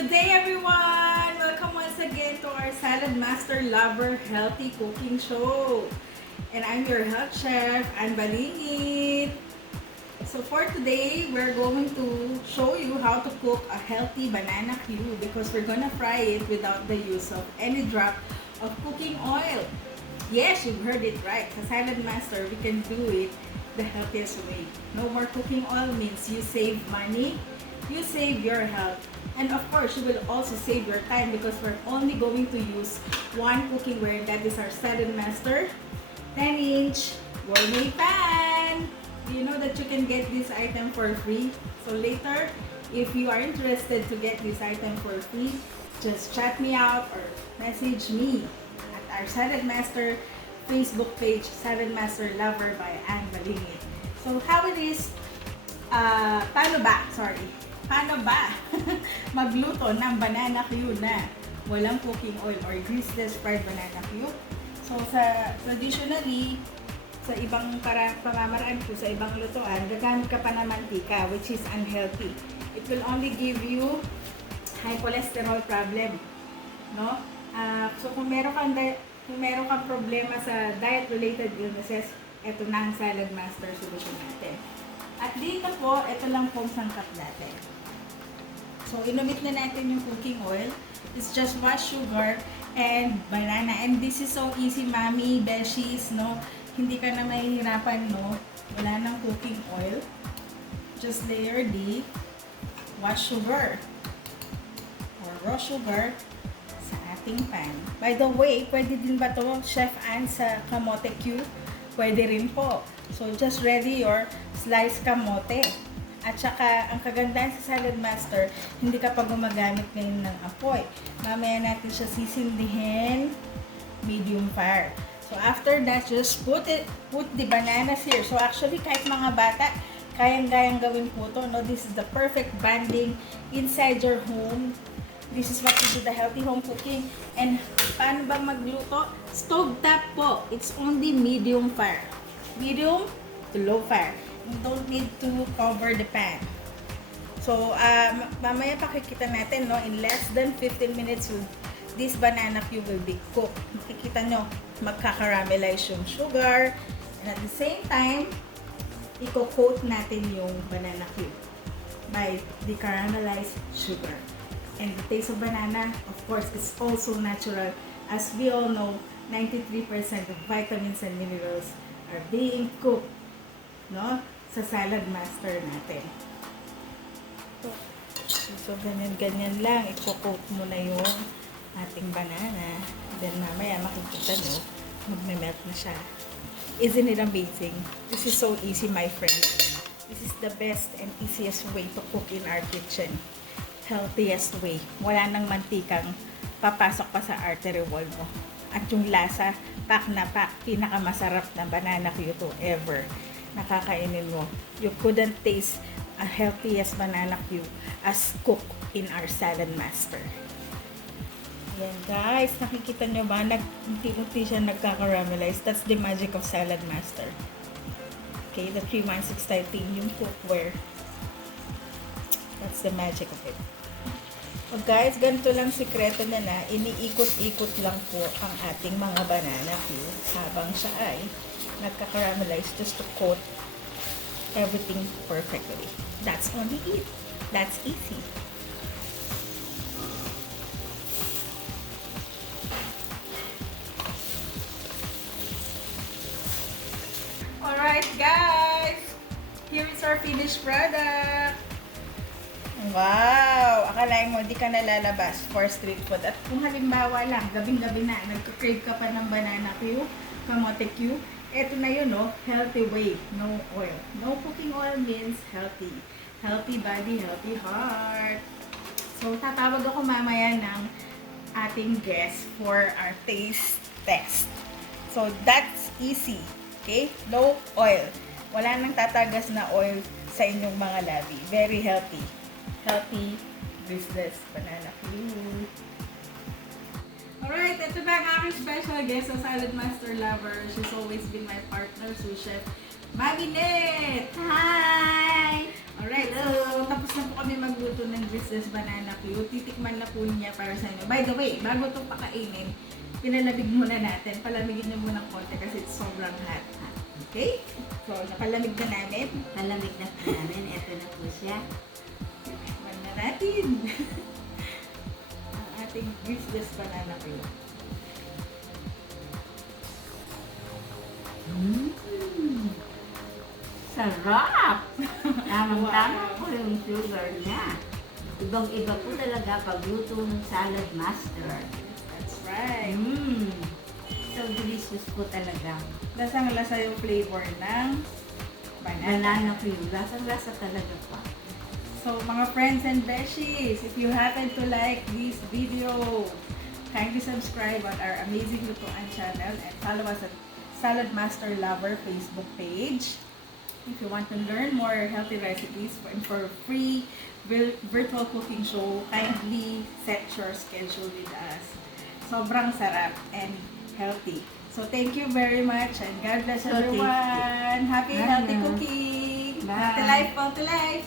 Good day everyone! Welcome once again to our Saladmaster Lover Healthy Cooking Show. And I'm your health chef, I'm Balingit. So for today, we're going to show you how to cook a healthy banana cue because we're gonna fry it without the use of any drop of cooking oil. Yes, you've heard it right. Sa Saladmaster, we can do it the healthiest way. No more cooking oil means you save money, you save your health, and of course, you will also save your time because we're only going to use one cookware, that is our Saladmaster 10-inch gourmet pan. You know that you can get this item for free. So later, if you are interested to get this item for free, just chat me out or message me at our Saladmaster Facebook page, Saladmaster Lover by Anne Balingit. So how it is, paano ba? Paano ba magluto ng banana cue na walang cooking oil or greaseless fried banana cue? So traditionally, sa ibang pamamaraan po, sa ibang lutuan, gagamit ka pa ng mantika, which is unhealthy. It will only give you high cholesterol problem, no? So kung meron kang problema sa diet-related illnesses, ito na ang Saladmaster solution natin. At dito po, ito lang po ang sangkap natin. So, inumit na natin yung cooking oil. It's just white sugar and banana. And this is so easy, mami, beshies, no? Hindi ka na mahihirapan, no? Wala nang cooking oil. Just layer the white sugar or raw sugar sa ating pan. By the way, pwede din ba to, Chef Anne, sa kamote cube? Pwede rin po. So, just ready your sliced kamote. At saka, ang kagandahan sa Saladmaster, hindi ka pa gumagamit ngayon ng apoy. Mamaya natin siya sisindihin, medium fire. So, after that, just put the bananas here. So, actually, kahit mga bata, kayang-kayang gawin po to, no? This is the perfect banding inside your home. This is what we do, the healthy home cooking. And, paano ba magluto? Stove top po. It's only medium fire. Medium to low fire. You don't need to cover the pan. So, mamaya pakikita natin, no, in less than 15 minutes, this banana cube will be cooked. Makikita nyo, magkakaramelize yung sugar. And at the same time, i-coat natin yung banana cube by the caramelized sugar. And the taste of banana, of course, is also natural. As we all know, 93% of vitamins and minerals are being cooked, no, sa Saladmaster natin. So ganyan lang, i-coat mo na yung ating banana. Then mamaya makikita nyo, magme-melt na siya. Isn't it amazing? This is so easy, my friend. This is the best and easiest way to cook in our kitchen. Healthiest way. Wala nang mantikang papasok pa sa artery wall mo. At yung lasa, pack na pack, pinakamasarap na banana cue to ever nakakainin mo. You couldn't taste a healthiest banana cue as cooked in our Saladmaster. Yan guys, nakikita nyo ba? Unti-unti siya nagkakaramelize. That's the magic of Saladmaster. Okay, the 316 titanium cookware. That's the magic of it. So guys, ganito lang sikreto na iniikot-ikot lang po ang ating mga banana cue habang siya ay nagka-caramelize just to coat everything perfectly. That's only it. That's easy. Alright guys, here is our finished product. Wow! Akalain mo, di ka nalalabas for street food. At kung halimbawa lang, gabing-gabi na, nagka-crave ka pa ng banana cue, kamote cue, eto na yun, no? Healthy way, no oil. No cooking oil means healthy. Healthy body, healthy heart. So, tatawag ako mamaya ng ating guest for our taste test. So, that's easy. Okay? Low oil. Wala nang tatagas na oil sa inyong mga labi. Very healthy. Healthy, greaseless banana cue. Alright, ito na ang aking special guest sa Saladmaster Lover. She's always been my partner, sous chef, Magluto! Hi! Alright, so tapos na po kami magluto ng Drizzles Banana Q. Titikman na po niya para sa inyo. By the way, bago itong pakainin, pinalamig muna natin. Palamigin niyo muna ng konti kasi it's sobrang hot. Okay? So, napalamig na namin. Malamig na po namin. Ito na po siya. Tikman na natin. Ang ating Drizzles Banana Q. Sarap! Tamang-tama Wow. po yung sugar niya. Ibang-iba po talaga pagluto ng Saladmaster. That's right. So delicious po talaga. Lasang-lasa yung flavor ng Banana cream. Lasang-lasa talaga pa. So, mga friends and beshies, if you happen to like this video, kindly subscribe on our amazing lutuan channel and follow us at Saladmaster Lover Facebook page. If you want to learn more healthy recipes and for free virtual cooking show, kindly set your schedule with us. Sobrang sarap and healthy. So, thank you very much and God bless So, thank you. everyone. Happy Bye healthy now. cooking. Bye. Healthy life, healthy life.